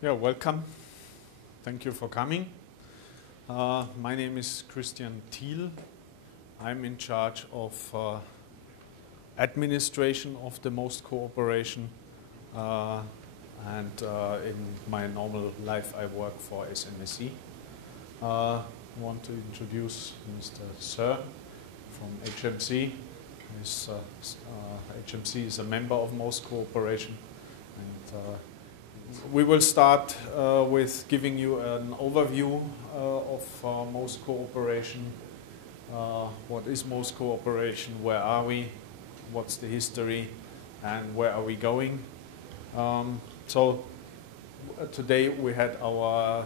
Yeah, welcome. Thank you for coming. My name is Christian Thiel. I'm in charge of administration of the MOST cooperation, and in my normal life I work for SMSC. I want to introduce Mr. Sir from HMC. HMC is a member of MOST cooperation, and we will start with giving you an overview of MOST cooperation. What is MOST cooperation? Where are we? What's the history? And where are we going? Today we had our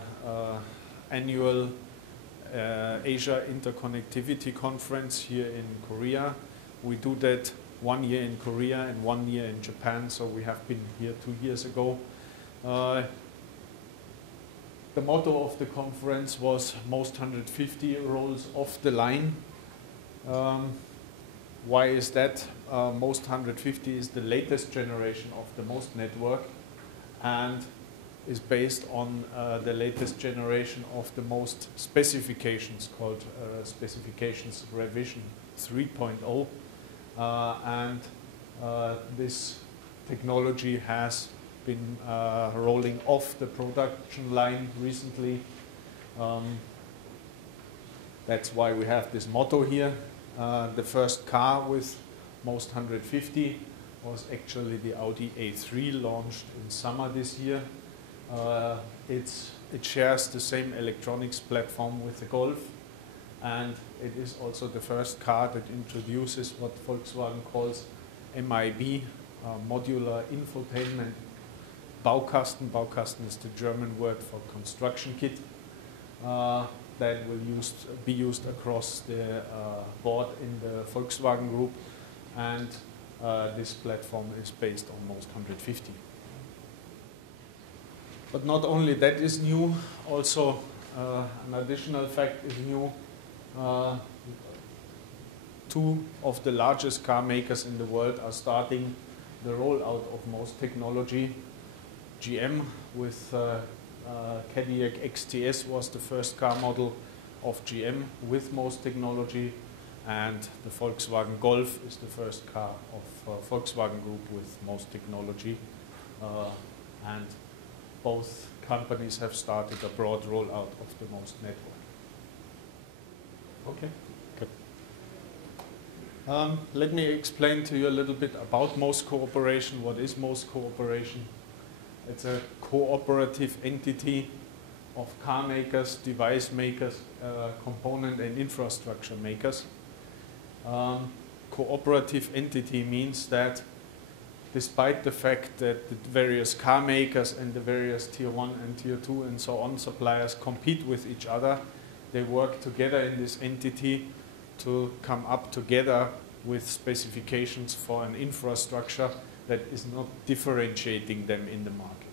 annual Asia Interconnectivity conference here in Korea. We do that 1 year in Korea and 1 year in Japan, so we have been here 2 years ago. The motto of the conference was MOST 150 rolls off the line. Why is that? MOST 150 is the latest generation of the MOST network and is based on the latest generation of the MOST specifications called Specifications Revision 3.0. This technology has been rolling off the production line recently. That's why we have this motto here. The first car with MOST 150 was actually the Audi A3, launched in summer this year. It shares the same electronics platform with the Golf, and it is also the first car that introduces what Volkswagen calls MIB, modular infotainment Baukasten. Baukasten is the German word for construction kit that will be used across the board in the Volkswagen Group, and this platform is based on MOST 150. But not only that is new, also an additional fact is new. Two of the largest car makers in the world are starting the rollout of MOST technology. GM with Cadillac XTS was the first car model of GM with MOST technology, and the Volkswagen Golf is the first car of Volkswagen Group with MOST technology. And both companies have started a broad rollout of the MOST network. Okay. Good. Let me explain to you a little bit about MOST cooperation. What is MOST cooperation? It's a cooperative entity of car makers, device makers, component and infrastructure makers. Cooperative entity means that despite the fact that the various car makers and the various tier 1 and tier 2 and so on suppliers compete with each other, they work together in this entity to come up together with specifications for an infrastructure that is not differentiating them in the market.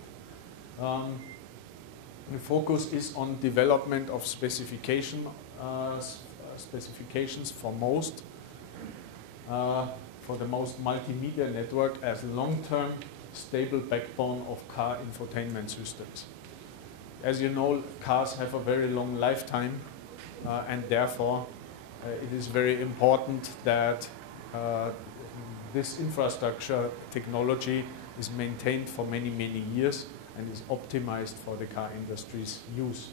The focus is on development of specifications for MOST, for the MOST multimedia network as long-term stable backbone of car infotainment systems. As you know, cars have a very long lifetime, and therefore it is very important that this infrastructure technology is maintained for many, many years and is optimized for the car industry's use.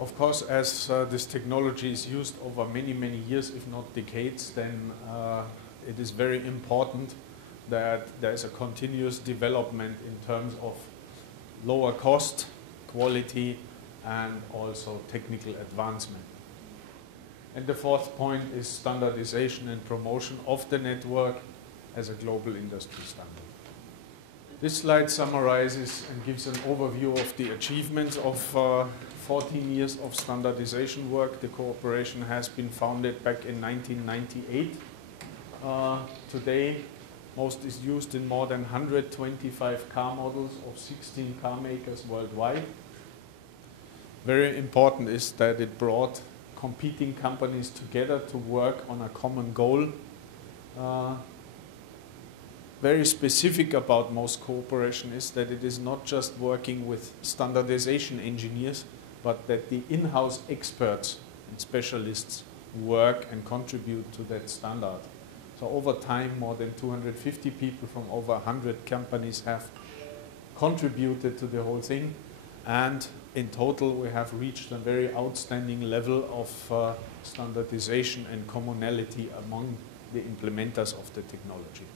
Of course, as this technology is used over many, many years, if not decades, then it is very important that there is a continuous development in terms of lower cost, quality, and also technical advancement. And the fourth point is standardization and promotion of the network as a global industry standard. This slide summarizes and gives an overview of the achievements of 14 years of standardization work. The cooperation has been founded back in 1998. Today, MOST is used in more than 125 car models of 16 car makers worldwide. Very important is that it brought competing companies together to work on a common goal. very specific about MOS cooperation is that it is not just working with standardization engineers, but that the in-house experts and specialists work and contribute to that standard. So over time, more than 250 people from over 100 companies have contributed to the whole thing. And in total, we have reached a very outstanding level of standardization and commonality among the implementers of the technology.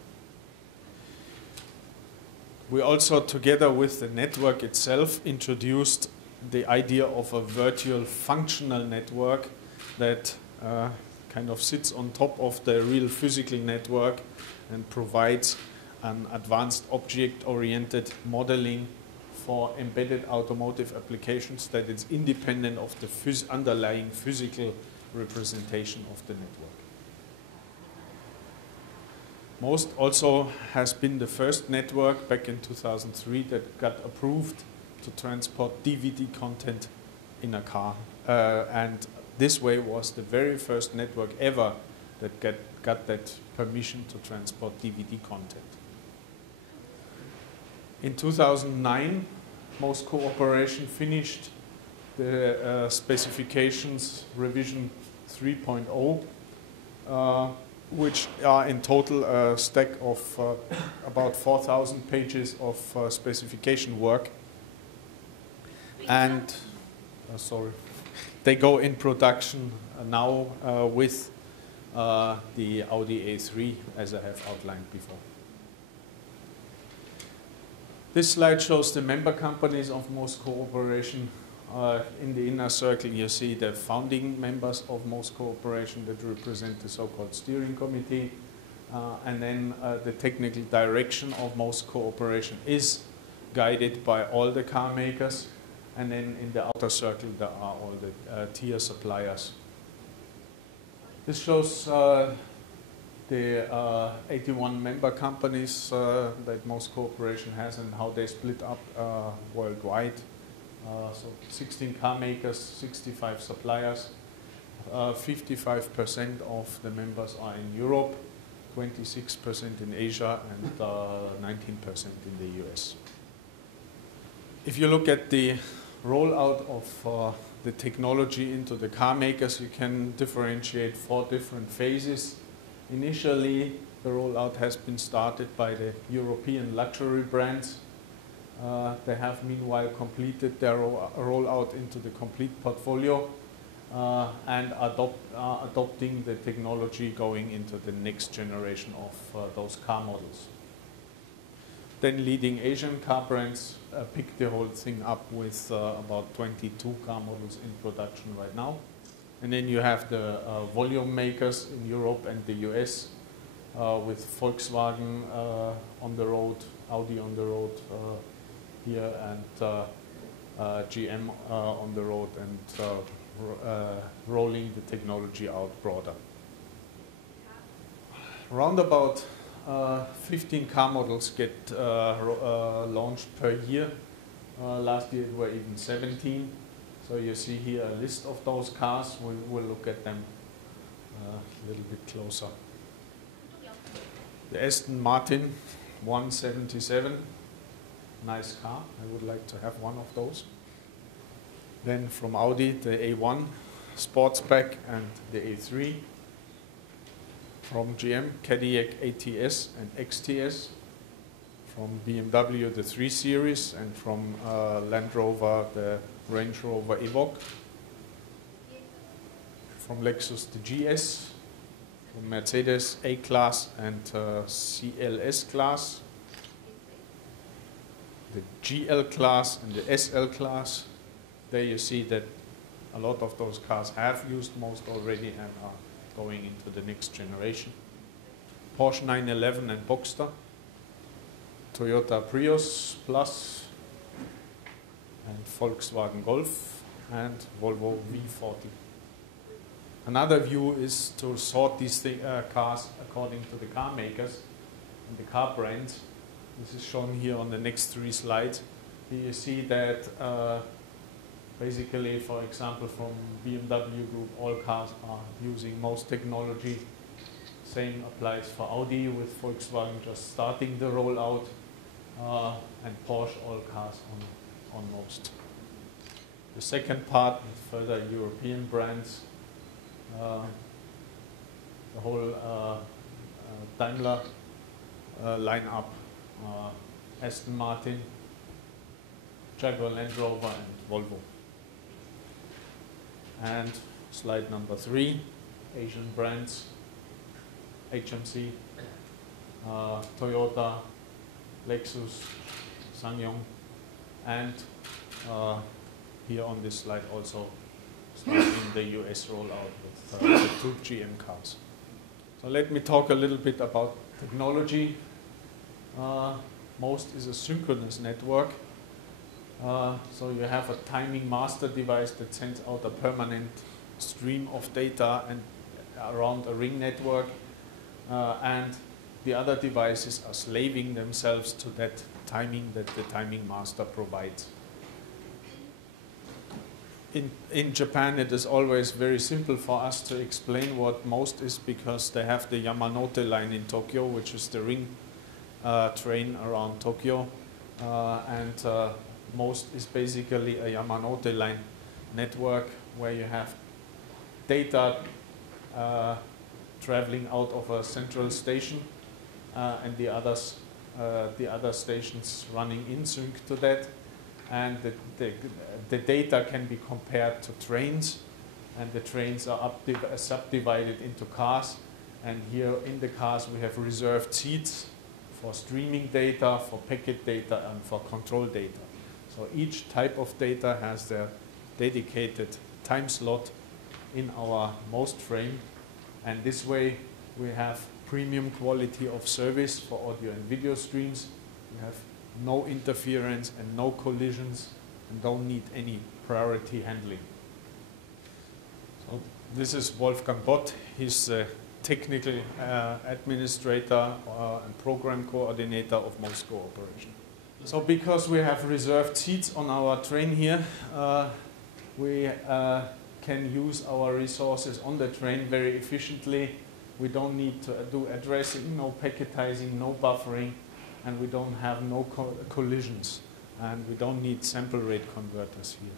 We also, together with the network itself, introduced the idea of a virtual functional network that kind of sits on top of the real physical network and provides an advanced object-oriented modeling for embedded automotive applications that is independent of the underlying physical representation of the network. MOS also has been the first network back in 2003 that got approved to transport DVD content in a car. And this way was the very first network ever that got that permission to transport DVD content. In 2009, MOS cooperation finished the specifications revision 3.0, which are in total a stack of about 4,000 pages of specification work. And, they go in production now with the Audi A3, as I have outlined before. This slide shows the member companies of MOS cooperation. In the inner circle, you see the founding members of MOS cooperation that represent the so-called steering committee. And then the technical direction of MOS cooperation is guided by all the car makers. And then in the outer circle, there are all the tier suppliers. This shows the 81 member companies that MOS cooperation has and how they split up worldwide. So 16 car makers, 65 suppliers, 55% of the members are in Europe, 26% in Asia, and 19% in the US. If you look at the rollout of the technology into the car makers, you can differentiate 4 different phases. Initially, the rollout has been started by the European luxury brands. They have meanwhile completed their rollout into the complete portfolio and adopting the technology going into the next generation of those car models. Then leading Asian car brands picked the whole thing up with about 22 car models in production right now. And then you have the volume makers in Europe and the US with Volkswagen on the road, Audi on the road here, and GM on the road, and rolling the technology out broader. Round about 15 car models get launched per year. Last year it were even 17. So you see here a list of those cars. We'll look at them a little bit closer. The Aston Martin 177, nice car. I would like to have one of those. Then from Audi, the A1 Sportsback and the A3. From GM, Cadillac ATS and XTS. From BMW, the 3 Series, and from Land Rover, the Range Rover Evoque. From Lexus, the GS. From Mercedes, A-Class and CLS Class. The GL Class and the SL Class. There you see that a lot of those cars have used MOS already and are going into the next generation. Porsche 911 and Boxster. Toyota Prius Plus and Volkswagen Golf and Volvo V40. Another view is to sort these cars according to the car makers and the car brands. This is shown here on the next 3 slides. Here you see that basically, for example, from BMW Group, all cars are using MOS technology. Same applies for Audi, with Volkswagen just starting the rollout, and Porsche, all cars on most. The second part, further European brands, the whole Daimler lineup, Aston Martin, Jaguar Land Rover, and Volvo. And slide number 3, Asian brands, HMC, Toyota, Lexus, SsangYong, and here on this slide also starting the US rollout with the 2 GM cars. So let me talk a little bit about technology. Most is a synchronous network. So you have a timing master device that sends out a permanent stream of data and around a ring network, and the other devices are slaving themselves to that timing that the timing master provides. In Japan, it is always very simple for us to explain what most is, because they have the Yamanote line in Tokyo, which is the ring train around Tokyo, and most is basically a Yamanote line network where you have data traveling out of a central station, and the other stations running in sync to that. And the data can be compared to trains, and the trains are subdivided into cars. And here in the cars we have reserved seats for streaming data, for packet data, and for control data. So each type of data has their dedicated time slot in our most frame, and this way we have premium quality of service for audio and video streams. We have no interference and no collisions, and don't need any priority handling. So this is Wolfgang Bott. He's the technical administrator and program coordinator of Moscow operation. So because we have reserved seats on our train here, we can use our resources on the train very efficiently. We don't need to do addressing, no packetizing, no buffering, and we don't have no collisions, and we don't need sample rate converters here.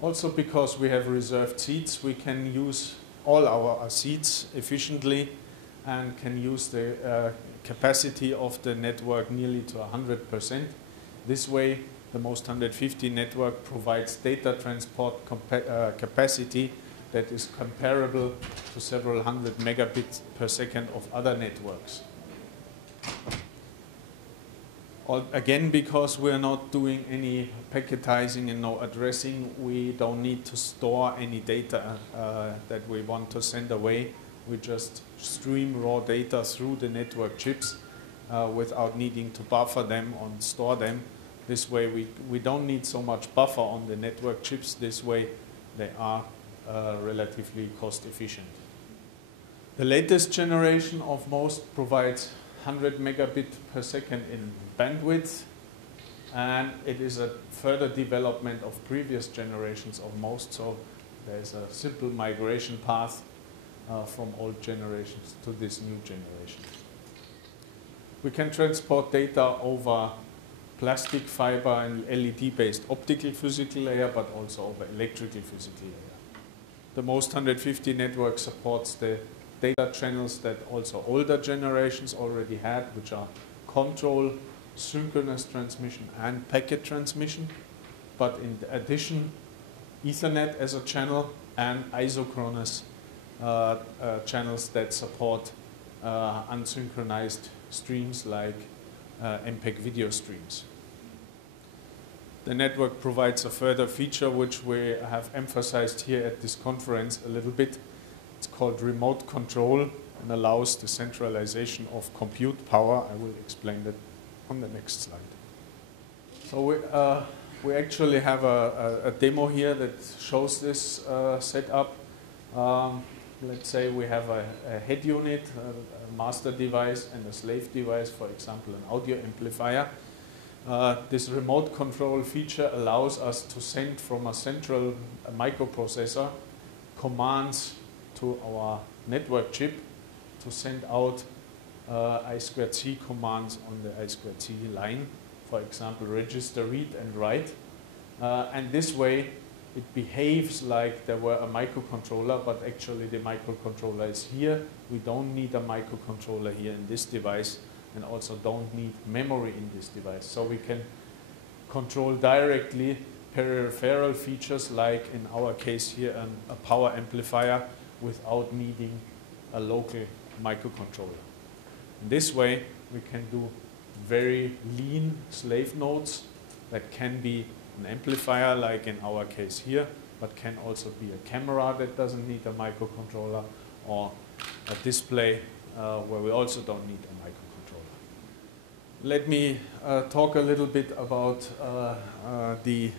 Also, because we have reserved seats, we can use all our seats efficiently and can use the capacity of the network nearly to 100%. This way, the most 150 network provides data transport capacity that is comparable to several hundred megabits per second of other networks. Again, because we're not doing any packetizing and no addressing, we don't need to store any data that we want to send away. We just stream raw data through the network chips without needing to buffer them or store them. This way we don't need so much buffer on the network chips. This way they are relatively cost efficient. The latest generation of most provides 100 megabit per second in bandwidth, and it is a further development of previous generations of most, so there is a simple migration path from old generations to this new generation. We can transport data over plastic, fiber, and LED-based optical physical layer, but also over electrical physical layer. The most 150 network supports the data channels that also older generations already had, which are control, synchronous transmission, and packet transmission. But in addition, Ethernet as a channel and isochronous channels that support unsynchronized streams like MPEG video streams. The network provides a further feature which we have emphasized here at this conference a little bit. It's called remote control and allows the centralization of compute power. I will explain that on the next slide. So we actually have a demo here that shows this setup. Let's say we have a head unit, a master device, and a slave device, for example, an audio amplifier. This remote control feature allows us to send from a central microprocessor commands to our network chip, to send out I2C commands on the I2C line. For example, register, read and write. And this way it behaves like there were a microcontroller, but actually the microcontroller is here. We don't need a microcontroller here in this device, and also don't need memory in this device. So we can control directly peripheral features, like in our case here a power amplifier, without needing a local microcontroller. In this way we can do very lean slave nodes that can be an amplifier, like in our case here, but can also be a camera that doesn't need a microcontroller, or a display where we also don't need a microcontroller. Let me talk a little bit about the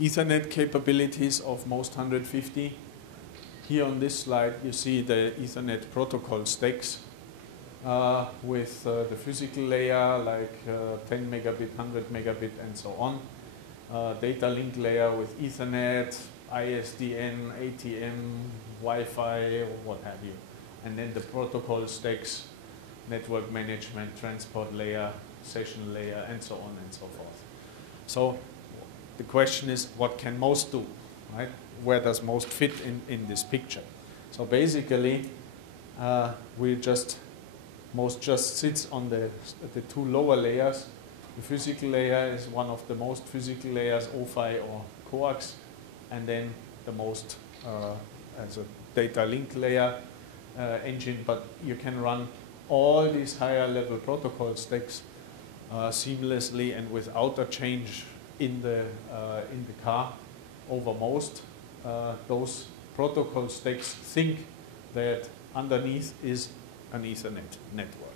Ethernet capabilities of MOST 150. Here on this slide you see the Ethernet protocol stacks with the physical layer, like 10 megabit, 100 megabit and so on. Data link layer with Ethernet, ISDN, ATM, Wi-Fi, or what have you. And then the protocol stacks, network management, transport layer, session layer, and so on and so forth. So the question is, what can MOST do, right? Where does MOST fit in this picture? So basically, MOST just sits on the two lower layers. The physical layer is one of the most physical layers, OFI or coax, and then the MOST as a data link layer engine. But you can run all these higher level protocol stacks seamlessly and without a change in the car over MOST. Those protocol stacks think that underneath is an Ethernet network.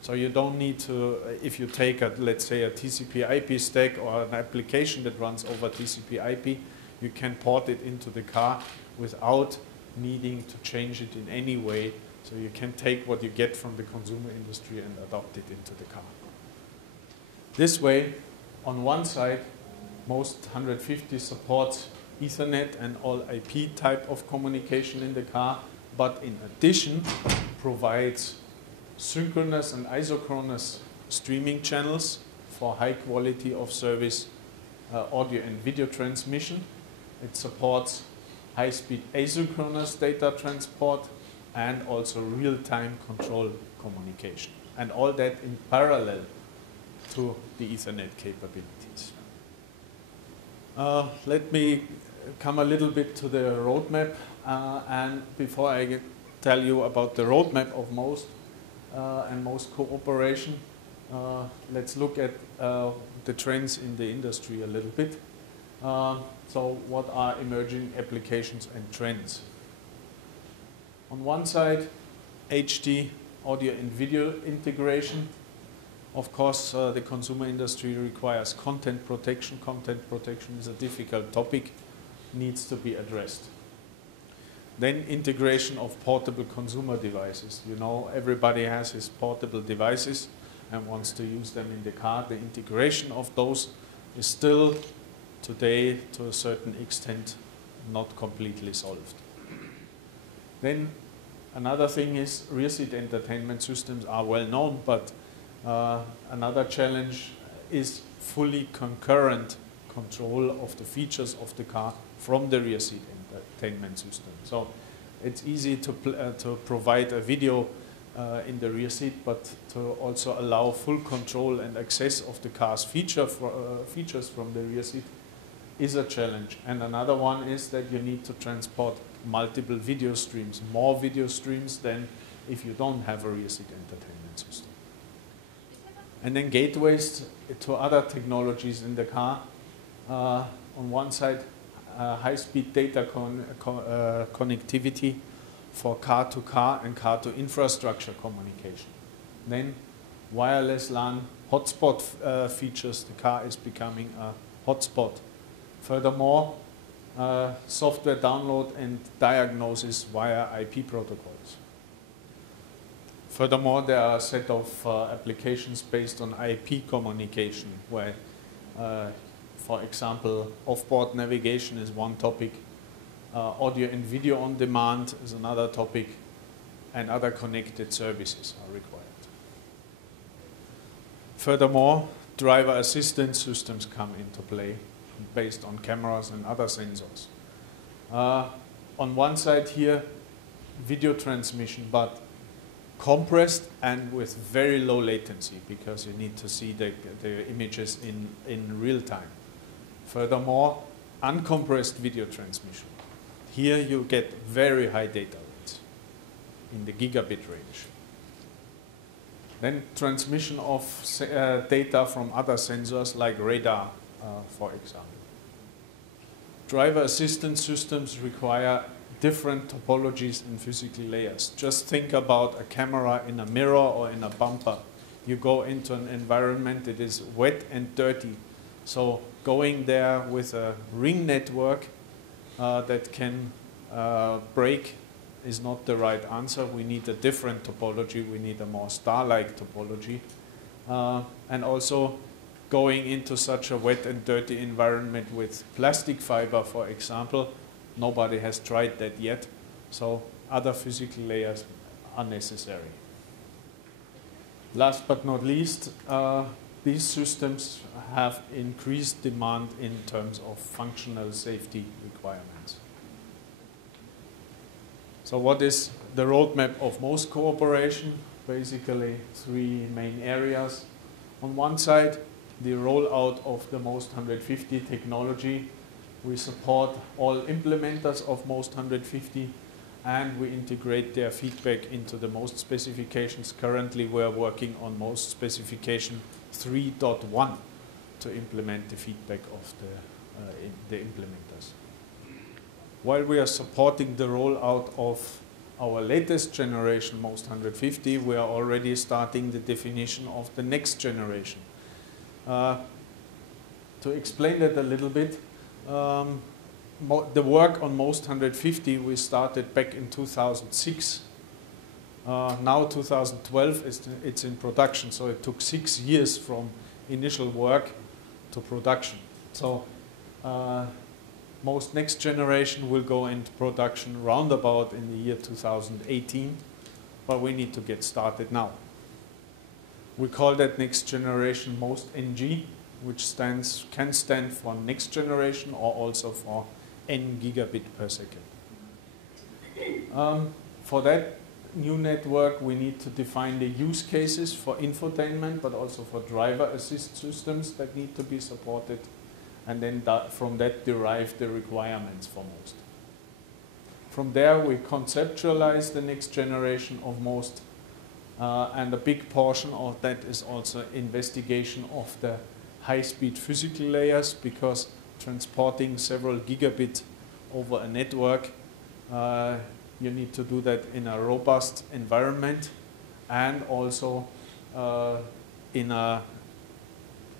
So you don't need to, if you take let's say a TCP IP stack or an application that runs over TCP IP, you can port it into the car without needing to change it in any way. So you can take what you get from the consumer industry and adopt it into the car. This way, on one side, MOST 150 supports Ethernet and all IP type of communication in the car, but in addition provides synchronous and isochronous streaming channels for high quality of service audio and video transmission. It supports high-speed asynchronous data transport and also real-time control communication, and all that in parallel to the Ethernet capabilities. Let me come a little bit to the roadmap, and before I tell you about the roadmap of MOST and MOST cooperation, let's look at the trends in the industry a little bit. So what are emerging applications and trends? On one side, HD audio and video integration. Of course, the consumer industry requires content protection. Content protection is a difficult topic, needs to be addressed. Then integration of portable consumer devices. You know, everybody has his portable devices and wants to use them in the car. The integration of those is still today, to a certain extent, not completely solved. Then another thing is rear seat entertainment systems are well known, but another challenge is fully concurrent control of the features of the car from the rear seat entertainment system. So it's easy to provide a video in the rear seat, but to also allow full control and access of the car's features from the rear seat is a challenge. And another one is that you need to transport multiple video streams, more video streams than if you don't have a rear seat entertainment system. And then gateways to other technologies in the car. On one side, high-speed data connectivity for car-to-car and car-to-infrastructure communication. Then wireless LAN hotspot features. The car is becoming a hotspot. Furthermore, software download and diagnosis via IP protocols. Furthermore, there are a set of applications based on IP communication where, for example, off-board navigation is one topic, audio and video on demand is another topic, and other connected services are required. Furthermore, driver assistance systems come into play based on cameras and other sensors. On one side here, video transmission, but compressed and with very low latency because you need to see the images in real time. Furthermore, uncompressed video transmission. Here you get very high data rates in the gigabit range. Then transmission of data from other sensors like radar, for example. Driver assistance systems require different topologies and physical layers. Just think about a camera in a mirror or in a bumper. You go into an environment that is wet and dirty. So going there with a ring network that can break is not the right answer. We need a different topology. We need a more star-like topology. And also going into such a wet and dirty environment with plastic fiber, for example, nobody has tried that yet. So other physical layers are necessary. Last but not least, these systems have increased demand in terms of functional safety requirements. So what is the roadmap of most cooperation? Basically, three main areas. On one side, the rollout of the MOST 150 technology. We support all implementers of MOST 150 and we integrate their feedback into the MOST specifications. Currently, we're working on MOST specification 3.1 to implement the feedback of the implementers. While we are supporting the rollout of our latest generation MOST 150, we are already starting the definition of the next generation. To explain that a little bit, the work on MOST 150 we started back in 2006. Now 2012 it's in production, so it took 6 years from initial work to production. So MOST next generation will go into production roundabout in the year 2018, but we need to get started now. We call that next generation MOST NG, which can stand for next generation or also for N gigabit per second. For that new network, we need to define the use cases for infotainment, but also for driver assist systems that need to be supported, and then from that derive the requirements for MOST. From there, we conceptualize the next generation of MOST, and a big portion of that is also investigation of the high-speed physical layers, because transporting several gigabit over a network, you need to do that in a robust environment and also in a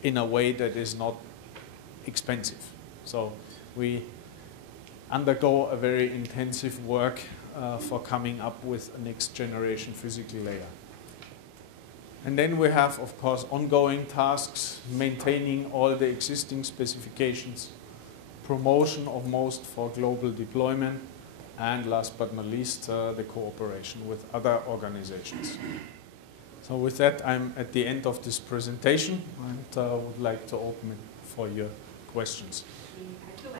way that is not expensive. So we undergo a very intensive work for coming up with a next generation physical layer. And then we have, of course, ongoing tasks, maintaining all the existing specifications, promotion of MOST for global deployment, and last but not least, the cooperation with other organizations. So with that, I'm at the end of this presentation and would like to open it for your questions. I have two